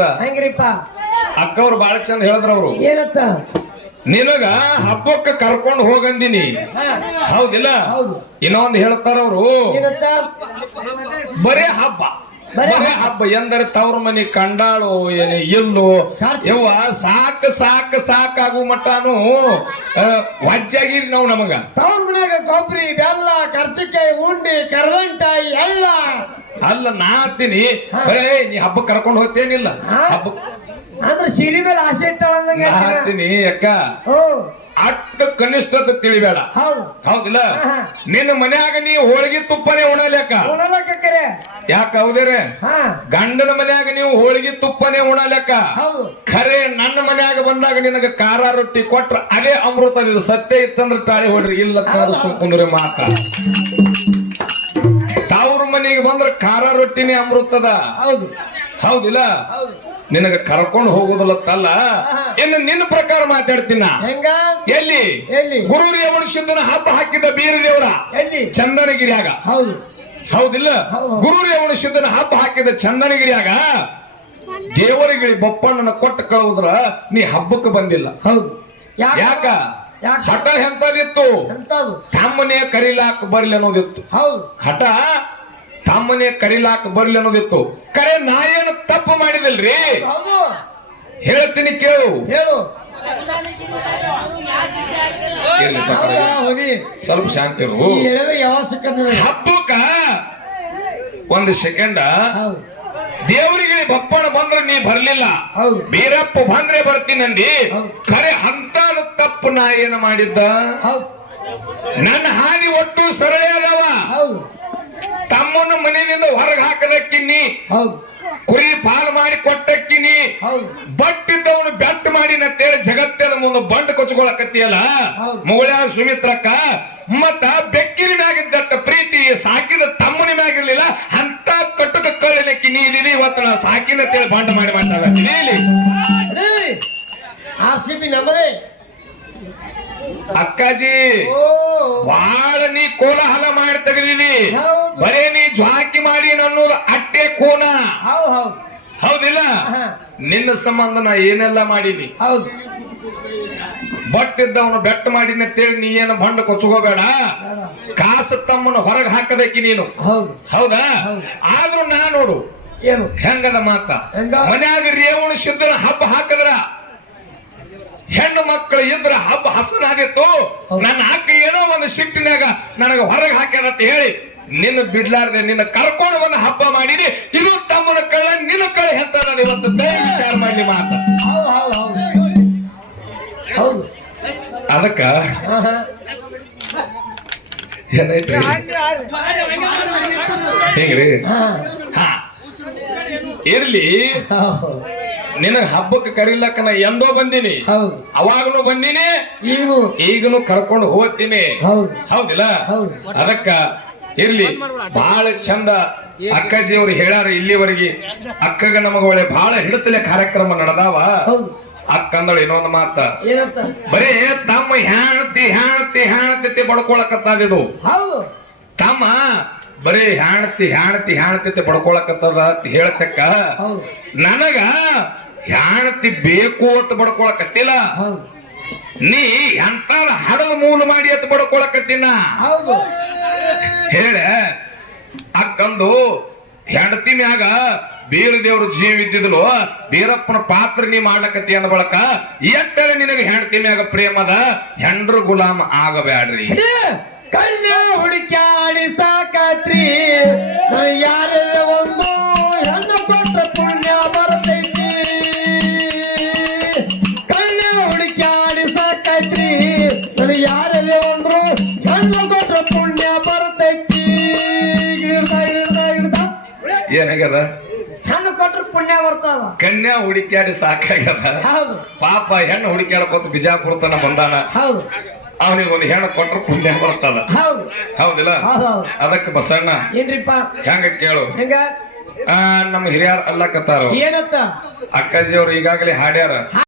ಹೆಂಗ್ರಿಪ್ಪ? ಅಕ್ಕವ್ರು ಬಾಳ ಚಂದ ಹೇಳಿದ್ರ ಅವ್ರು. ಏನತ್ತ? ನಿನಗ ಹಬ್ಬಕ್ಕ ಕರ್ಕೊಂಡು ಹೋಗಂದಿನಿ. ಹೌದಿಲ್ಲ? ಹೌದು. ಇನ್ನೊಂದ್ ಹೇಳ್ತಾರ ಅವರು. ಬರೇ ಹಬ್ಬ. ಬರೇ ಹಬ್ಬ. ಎಂದರೆ ತವ್ರ ಮನಿ ಕಂಡಾಳು ಏನ ಇಲ್ಲು. ಯವ್ವ ಸಾಕ್ ಸಾಕ್ ಸಾಕಾಗು ಮಟ್ಟಾನು ವಜ್ಜಾಗಿರಿ ನಾವು ನಮಗ. ತವ್ರ ಮನ್ಯಾಗ ಕೊಬ್ಬರಿ ಬೆಲ್ಲ ಕರ್ಚಿಕಾಯಿ ಉಂಡಿ ಕರದಂಟಾಯಿ ಎಳ್ಳ ಅಲ್ಲ ನಾ ಹತ್ತೀನಿ. ಬರೇ ನೀ ಹಬ್ಬ ಕರ್ಕೊಂಡು ಹೋಗ್ತೇನಿಲ್ಲ? ಹಬ್ಬ ಅಂದ್ರ ಸೀರೆ ಮೇಲೆ ಆಸೆ ಇಟ್ಟಾಳ ಅಂದಂಗ ನಾ ಹತ್ತೀನಿ ಅಕ್ಕ. ಓ. ಅಟ್ಟು ಕನಿಷ್ಠದ ತಿಳಿಬೇಡ. ಹೌದು. ಹೌದಿಲ್ಲ? ನಿನ್ನ ಮನ್ಯಾಗ ನೀ ಹೋಳಿಗೆ ತುಪ್ಪನೆ ಉಣಲೇಕ ಉಣಲಕ್ಕ ಕರೆ. ಯಾಕ ಹೌದೇರೆ? ಹಾ. ಗಂಡನ ಮನ್ಯಾಗ ನೀವು ಹೋಳಿಗೆ ತುಪ್ಪನೆ ಉಣಲೆಕ್ಕ ಹೌದು. ಖರೆ ನನ್ನ ಮನ್ಯಾಗ ಬಂದಾಗ ನಿನಗ ಖಾರ ರೊಟ್ಟಿ ಕೊಟ್ರ ಅದೇ ಅಮೃತ ಇದು ಸತ್ಯ ಇತ್ತಂದ್ರೆ ತಾಳಿ ಹೊಡ್ರಿ ಇಲ್ಲ ಸುಮ್ಮನೆ ಮಾತ. ಮನೆಗೆ ಬಂದ್ರೆ ಖಾರ ರೊಟ್ಟಿನೇ ಅಮೃತದ. ಹೌದು. ಹೌದಿಲ್ಲ? ಹೌದು. ನಿನಗ ಕರ್ಕೊಂಡು ಹೋಗುದಿಲ್ಲ ತಲ್ಲ? ಇನ್ನು ನಿನ್ನ ಪ್ರಕಾರ ಮಾತಾಡ್ತೀನ? ಹೆಂಗ? ಎಲ್ಲಿ? ಎಲ್ಲಿ? ಗುರು ರೇವಣಸಿದ್ದನ ಹಬ್ಬ ಹಾಕಿದ ಬೀರ ದೇವರ ಎಲ್ಲಿ? ಚಂದನಗಿರಿಯಾಗ. ಹೌದು. ಹೌದಿಲ್ಲ? ಹೌದು. ಗುರು ಶುದ್ಧನ ಹಬ್ಬ ಹಾಕಿದ ಚಂದನಗಿರಿಯಾಗ? ದೇವರಿಗಿಳಿ ಬಪ್ಪಣ್ಣನ ಕೊಟ್ಟು ಕಳುವುದ್ರ ನೀ ಹಬ್ಬಕ್ಕೆ ಬಂದಿಲ್ಲ. ಹೌದು. ಯಾಕ? ಹಠ ಎಂತದಿತ್ತು ಎಂತದು ತಮ್ಮನೆ ಕರಿಲಾಕ ಬರ್ಲಿ ಅನ್ನೋದಿತ್ತು. ಹೌದು. ಹಠ ತಮ್ಮನೆ ಕರಿಲಾಕ ಬರ್ಲಿ ಅನ್ನೋದಿತ್ತು. ಕರೆ ನಾ ಏನು ತಪ್ಪು ಮಾಡಿದಲ್ರಿ? ಹೇಳ್ತೀನಿ ಕೇಳು. ಹೇಳು. ಸ್ವಲ್ಪ ಶಾಂತಿ ಹಬ್ಬಕ್ಕ ಒಂದು ಸೆಕೆಂಡ. ದೇವರಿಗೆ ಬಪ್ಪಣ ಬಂದ್ರೆ ನೀ ಬರ್ಲಿಲ್ಲ. ಬೀರಪ್ಪ ಬಂದ್ರೆ ಬರ್ತೀನಂದಿ ಅಂದಿ. ಖರೆ ಅಂತಾನು ತಪ್ಪು ನಾ ಏನು ಮಾಡಿದ್ದ? ನನ್ನ ಹಾನಿ ಒಟ್ಟು ಸರಳೇ ಅದಾವ. ತಮ್ಮನ ಮನೆಯಿಂದ ಹೊರಗೆ ಹಾಕದಕ್ಕಿನಿ ಕುರಿ ಪಾಲು ಮಾಡಿ ಕೊಟ್ಟಕ್ಕಿನಿ ಬಟ್ಟಿದ್ದವನು ಬೆಟ್ ಮಾಡಿ ನತ್ತೇಳಿ ಜಗತ್ತದ ಮುಂದೆ ಬಂಡ್ ಕೊಚ್ಕೊಳಕತ್ತಿಯಲ್ಲ. ಮುಗಳ ಸುಮಿತ್ರಕ್ಕ ಮತ್ತ ಬೆಕ್ಕಿನ ಮ್ಯಾಗಿದ್ದಟ್ಟ ಪ್ರೀತಿ ಸಾಕಿದ ತಮ್ಮನ ಮ್ಯಾಗಿರ್ಲಿಲ್ಲ ಅಂತ ಕಟ್ಟುಕ ಕಳ್ಳಿನಕ್ಕಿ ನೀ ಇದೀನಿ ಇವತ್ತು ನಾ ಸಾಕಿನ ತೇಳಿ ಬಂಡ್ ಮಾಡಿ ಮಾತಾಡತ್ತೀನಿ ಇಲ್ಲಿ ಆರ್ ಸಿ ಬಿ ನಮ್ಮದೇ. ಅಕ್ಕಾಜಿ ಬಾಳ ನೀ ಕೋಲಾಹಲ ಮಾಡಿ ತೆಗದಿದಿ. ಹೌದು. ಬರೇ ನೀ ಜ್ವಾಕಿ ಮಾಡಿ ಅನ್ನೋದು ಅಟ್ಟೆ ಕೋನ. ಹೌದು ಹೌದು. ಹೌದಿಲ್ಲ. ನಿನ್ನ ಸಂಬಂಧ ನಾ ಏನೆಲ್ಲ ಮಾಡೀನಿ? ಹೌದು. ಬಟ್ ಇದ್ದವನು ಬೆಟ್ಟ ಮಾಡಿನ ಅಂತೇಳಿ ನೀ ಏನು ಬಂಡ ಕೊಚ್ಚಕೋಬೇಡ ಕಾಸು ತಮ್ಮನ ಹೊರಗೆ ಹಾಕಬೇಕಿ ನೀನು? ಹೌದು. ಆದ್ರೂ ನಾ ನೋಡು. ಏನು? ಹೆಂಗದ ಮಾತ? ಮನ್ಯಾಗ ರೇವಣ ಸಿದ್ಧನ ಹಬ್ಬ ಹಾಕದ್ರ? ಹೆಣ್ಣು ಮಕ್ಕಳು ಇದ್ರ ಹಬ್ಬ ಹಸನಾಗಿತ್ತು. ನನ್ನ ಅಕ್ಕ ಏನೋ ಒಂದು ಸಿಟ್ಟಿನಾಗ ನನಗೆ ಹೊರಗೆ ಹಾಕ್ಯಾರಂತ ಹೇಳಿ. ನಿನ್ನ ಬಿಡ್ಲಾರ್ದೆ ನಿನ್ನ ಕರ್ಕೊಂಡು ಬಂದು ಹಬ್ಬ ಮಾಡಿರಿ ಇದು ತಮ್ಮನ ಕಳ್ಳ ನಿನ್ನ ಕಳ್ಳ ಹೆತ್ತ ನಾನು ಇವತ್ತು ದಯ ವಿಚಾರ ಮಾಡಿ ಮಾತ. ಅದಕ್ಕ. ಏನೈತ್ರಿ ಹೆಂಗ್ರಿ? ಹಾ. ಇರ್ಲಿ. ನಿನಗ ಹಬ್ಬಕ್ಕೆ ಕರಿಲಕ್ಕ ನಾ ಎಂದೋ ಬಂದಿನಿ. ಹೌದು. ಅವಾಗನು ಬಂದಿನಿ. ಈಗನು ಕರ್ಕೊಂಡು ಹೋಗ್ತೀನಿ. ಹೌದು. ಹೌದಿಲ್ಲ? ಹೌದು. ಅದಕ್ಕ ಇರ್ಲಿ. ಬಹಳ ಚಂದ ಅಕ್ಕಾಜಿ ಅವ್ರು ಹೇಳಾರ ಇಲ್ಲಿವರೆಗೆ. ಅಕ್ಕಗ ನಮಗ ಒಳ್ಳೆ ಬಹಳ ಹಿಡತಲೆ ಕಾರ್ಯಕ್ರಮ ನಡೆದಾವ. ಹೌದು. ಅಕ್ಕಂದಳು ಇನ್ನೊಂದು ಮಾತ. ಏನಂತ? ಬರೀ ತಮ್ಮ ಹ್ಯಾಣತಿ ಹ್ಯಾಣತಿ ಹ್ಯಾಣತಿ ಬಡ್ಕೊಳಕತ್ತದಿದು ಹೌದು. ತಮ್ಮ ಬರೀ ಹ್ಯಾಣತಿ ಹ್ಯಾಣತಿ ಹ್ಯಾಣತಿ ಬಡ್ಕೊಳಕತ್ತದ ಅಂತ ಹೇಳ್ತಕ್ಕ. ಹೌದು. ನನಗ ಹ್ಯಾಣತಿ ಬೇಕು ಅಂತ ಬಡ್ಕೊಳಕತ್ತಿಲ್ಲ. ನೀ ಎಂತ ಹಡದ ಮೂಲ ಮಾಡಿ ಅಂತ ಬಡ್ಕೊಳಕತ್ತಿನ. ಹೌದು. ಹೇಳ, ಅಕ್ಕಂದು ಹೆಂಡತಿ ಮ್ಯಾಗ ಬೀರ ದೇವ್ರ ಜೀವ ಇದ್ದಿದ್ಲು, ಬೀರಪ್ಪನ ಪಾತ್ರ ನೀ ಮಾಡಕತ್ತಿ ಅಂದ ಬಳಕ ಎಟ್ಟ ನಿನಗೆ ಹೆಂಡತಿ ಮ್ಯಾಗ ಪ್ರೇಮದ ಹೆಂಡ್ರ ಗುಲಾಮ ಆಗಬ್ಯಾಡ್ರಿ ಕಣ್ಣು ಹುಡುಕ್ಯಾಡಿ ಸಾಕಾತ್ರಿ. ಕನ್ಯಾ ಹುಡುಕ್ಯಾಡಿ ಸಾಕಾಗ್ಯದ? ಹೌದು. ಪಾಪ ಹೆಣ್ಣು ಹುಡುಕ್ಯಾಡಕೋತ ಬಿಜಾಪುರ ತನ ಬಂದಾನ? ಹೌದು. ಅವನಿಗೆ ಒಂದು ಹೆಣ್ಣು ಕೊಟ್ಟರು ಪುಣ್ಯ ಬರ್ತದ? ಹೌದು. ಹೌದಿಲ್ಲ? ಹೌದು ಹೌದು ಅದಕ್ಕೆ ಬಸಣ್ಣ ಏನ್ರಿಪ್ಪ? ಹೆಂಗ ಕೇಳು? ಹೆಂಗ? ನಮ್ಮ ಹಿರಿಯರ್ ಅಲ್ಲಕತ್ತಾರ ಏನತ್ತ? ಅಕ್ಕಾಜಿ ಅವ್ರು ಈಗಾಗಲೇ ಹಾಡ್ಯಾರ.